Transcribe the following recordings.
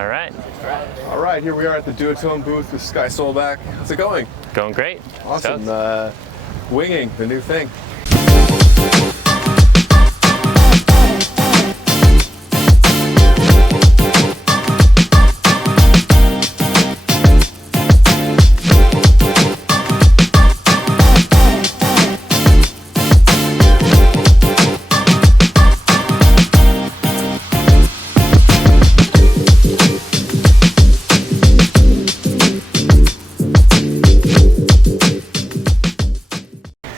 All right. All right, here we are at the Duotone booth with Sky Solbach. How's it going? Going great. Awesome. Winging, the new thing.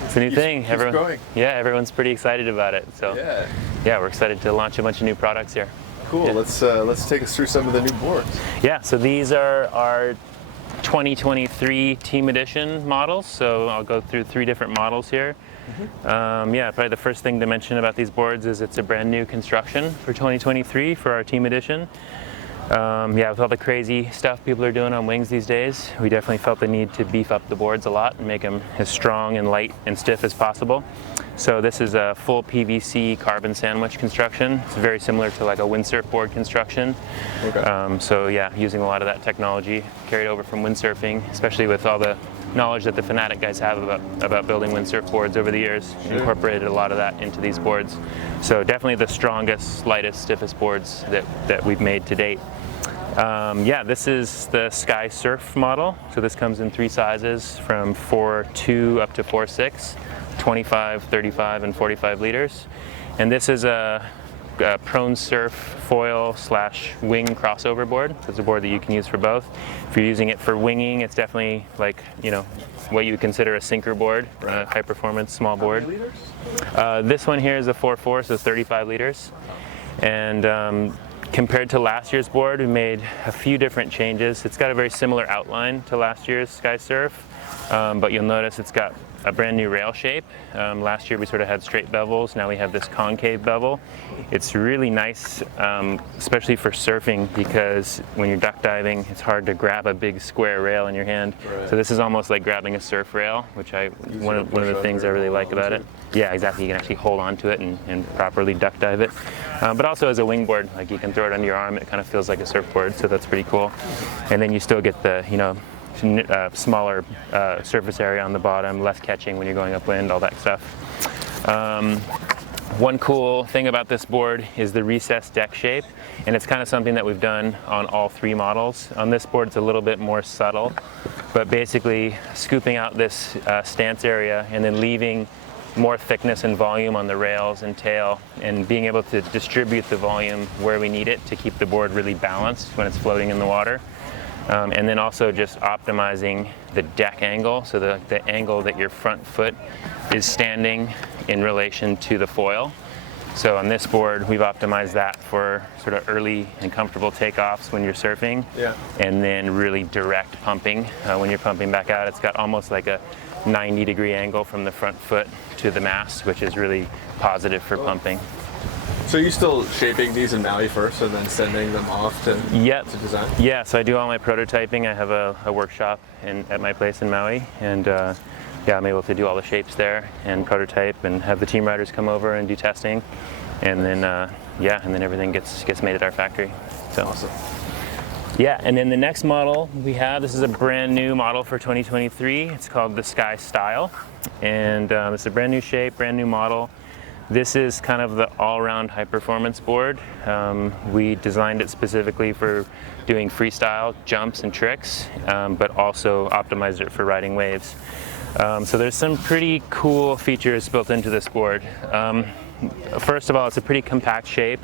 It's a new thing. Everyone's pretty excited about it. So yeah, we're excited to launch a bunch of new products here. Cool. Yeah. Let's take us through some of the new boards. Yeah. So these are our 2023 Team Edition models. So I'll go through 3 different models here. Yeah, probably the first thing to mention about these boards is it's a brand new construction for 2023 for our Team Edition. Yeah, with all the crazy stuff people are doing on wings these days, we definitely felt the need to beef up the boards a lot and make them as strong and light and stiff as possible. So this is a full PVC carbon sandwich construction. It's very similar to like a windsurf board construction. Okay. So yeah, using a lot of that technology carried over from windsurfing, especially with all the knowledge that the Fanatic guys have about building windsurf boards over the years. Sure. Incorporated a lot of that into these boards. So definitely the strongest, lightest, stiffest boards that we've made to date. Yeah, this is the Sky Surf model. So this comes in 3 sizes from 4.2 up to 4.6, 25, 35, and 45 liters. And this is a prone surf foil / wing crossover board. So it's a board that you can use for both. If you're using it for winging, it's definitely like, you know, what you would consider a sinker board, a high performance small board. How many liters? This one here is a 4.4, so 35 liters. And compared to last year's board, we made a few different changes. It's got a very similar outline to last year's Sky Surf, but you'll notice it's got a brand new rail shape. Last year we sort of had straight bevels, now we have this concave bevel. It's really nice, especially for surfing, because when you're duck diving, it's hard to grab a big square rail in your hand. Right. So this is almost like grabbing a surf rail, which one of the things I really like about it. Yeah, exactly. You can actually hold on to it and properly duck dive it. But also as a wingboard, like you can throw it under your arm, it kind of feels like a surfboard, so that's pretty cool. And then you still get the, you know, smaller surface area on the bottom, less catching when you're going upwind, all that stuff. One cool thing about this board is the recessed deck shape, and it's kind of something that we've done on all 3 models. On this board it's a little bit more subtle, but basically scooping out this stance area and then leaving more thickness and volume on the rails and tail, and being able to distribute the volume where we need it to keep the board really balanced when it's floating in the water. And then also just optimizing the deck angle, so the angle that your front foot is standing in relation to the foil. So on this board, we've optimized that for sort of early and comfortable takeoffs when you're surfing, and then really direct pumping. When you're pumping back out, it's got almost like a 90-degree angle from the front foot to the mast, which is really positive for pumping. So you're still shaping these in Maui first and then sending them off to design? Yeah, so I do all my prototyping. I have a workshop at my place in Maui, and yeah, I'm able to do all the shapes there and prototype and have the team riders come over and do testing, and then yeah, and then everything gets made at our factory. So awesome. Yeah, and then the next model we have, this is a brand new model for 2023. It's called the Sky Style, and it's a brand new shape, brand new model. This is kind of the all-around high-performance board. We designed it specifically for doing freestyle jumps and tricks, but also optimized it for riding waves. So there's some pretty cool features built into this board. First of all, it's a pretty compact shape.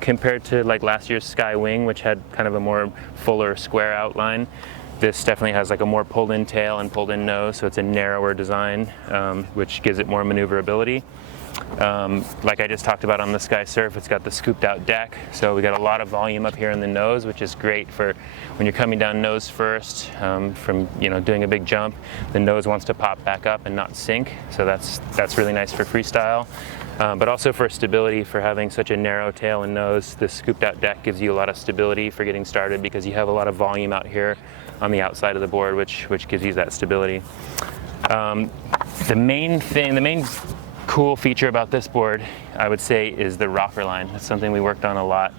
Compared to like last year's Sky Wing, which had kind of a more fuller square outline. This definitely has like a more pulled in tail and pulled in nose, so it's a narrower design, which gives it more maneuverability. Like I just talked about on the Sky Surf, it's got the scooped out deck, so we got a lot of volume up here in the nose, which is great for when you're coming down nose first from doing a big jump. The nose wants to pop back up and not sink, so that's really nice for freestyle. But also for stability, for having such a narrow tail and nose, this scooped out deck gives you a lot of stability for getting started because you have a lot of volume out here on the outside of the board, which gives you that stability. The main cool feature about this board, I would say, is the rocker line. It's something we worked on a lot.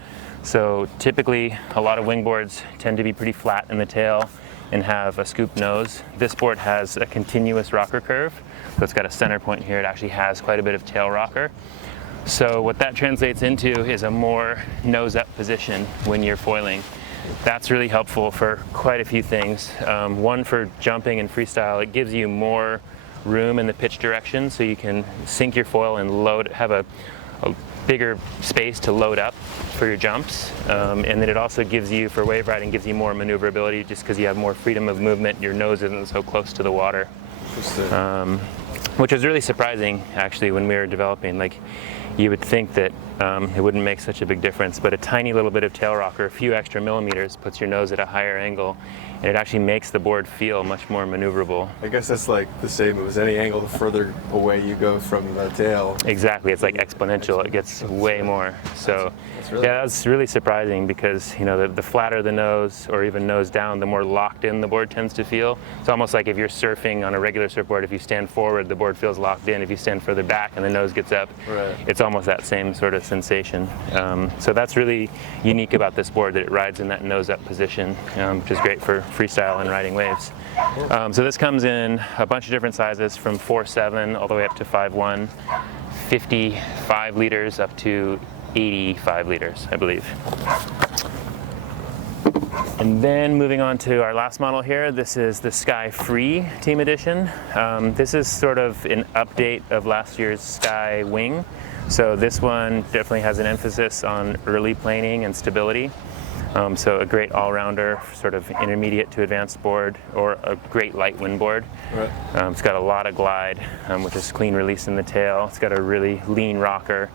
So typically a lot of wingboards tend to be pretty flat in the tail and have a scoop nose. This board has a continuous rocker curve, so it's got a center point here. It actually has quite a bit of tail rocker. So what that translates into is a more nose up position when you're foiling. That's really helpful for quite a few things. One, for jumping and freestyle, it gives you more room in the pitch direction, so you can sink your foil and load, have a bigger space to load up for your jumps. And then it also gives you, for wave riding, gives you more maneuverability just because you have more freedom of movement. Your nose isn't so close to the water. Which was really surprising, actually, when we were developing. Like, you would think that it wouldn't make such a big difference, but a tiny little bit of tail rocker, a few extra millimeters, puts your nose at a higher angle, and it actually makes the board feel much more maneuverable. I guess that's like the same as any angle, the further away you go from the tail. Exactly, it's like exponential. It gets way more. So yeah, that's really surprising because, you know, the flatter the nose, or even nose down, the more locked in the board tends to feel. It's almost like if you're surfing on a regular surfboard, if you stand forward, the board feels locked in. If you stand further back and the nose gets up, it's almost that same sort of sensation. So that's really unique about this board, that it rides in that nose up position, which is great for freestyle and riding waves. So this comes in a bunch of different sizes, from 4.7 all the way up to 5.1, 55 liters up to 85 liters, I believe. And then moving on to our last model here, this is the Sky Free Team Edition. This is sort of an update of last year's Sky Wing. So this one definitely has an emphasis on early planing and stability. So a great all-rounder, sort of intermediate to advanced board, or a great light wind board. It's got a lot of glide, which is clean release in the tail. It's got a really lean rocker.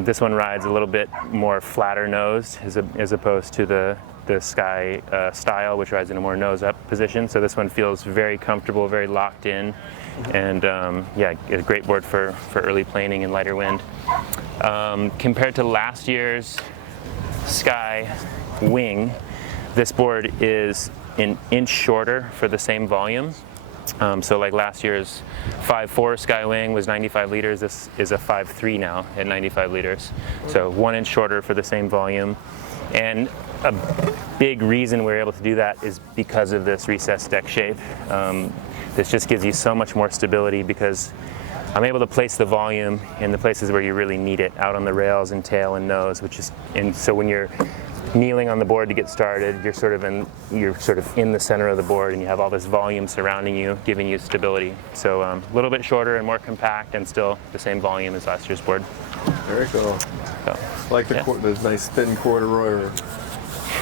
This one rides a little bit more flatter nosed as opposed to the Sky Style, which rides in a more nose up position. So this one feels very comfortable, very locked in, and yeah, a great board for early planing and lighter wind. Compared to last year's Sky Wing, this board is an inch shorter for the same volume. So like last year's 5.4 Sky Wing was 95 liters, this is a 5.3 now at 95 liters. So 1 inch shorter for the same volume. And a big reason we're able to do that is because of this recessed deck shape. This just gives you so much more stability, because I'm able to place the volume in the places where you really need it, out on the rails and tail and nose, and so when you're kneeling on the board to get started, you're sort of in the center of the board, and you have all this volume surrounding you, giving you stability. So a little bit shorter and more compact, and still the same volume as last year's board. Very cool. So, like the nice thin corduroy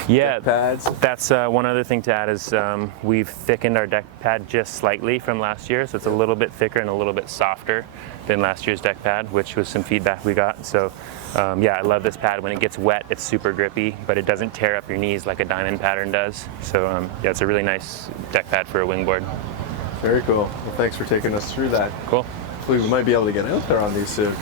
deck pads. That's one other thing to add is we've thickened our deck pad just slightly from last year, so it's a little bit thicker and a little bit softer than last year's deck pad, which was some feedback we got. So yeah, I love this pad. When it gets wet, it's super grippy, but it doesn't tear up your knees like a diamond pattern does. So yeah, it's a really nice deck pad for a wingboard. Very cool. Well, thanks for taking us through that. Cool. Hopefully we might be able to get out there on these soon.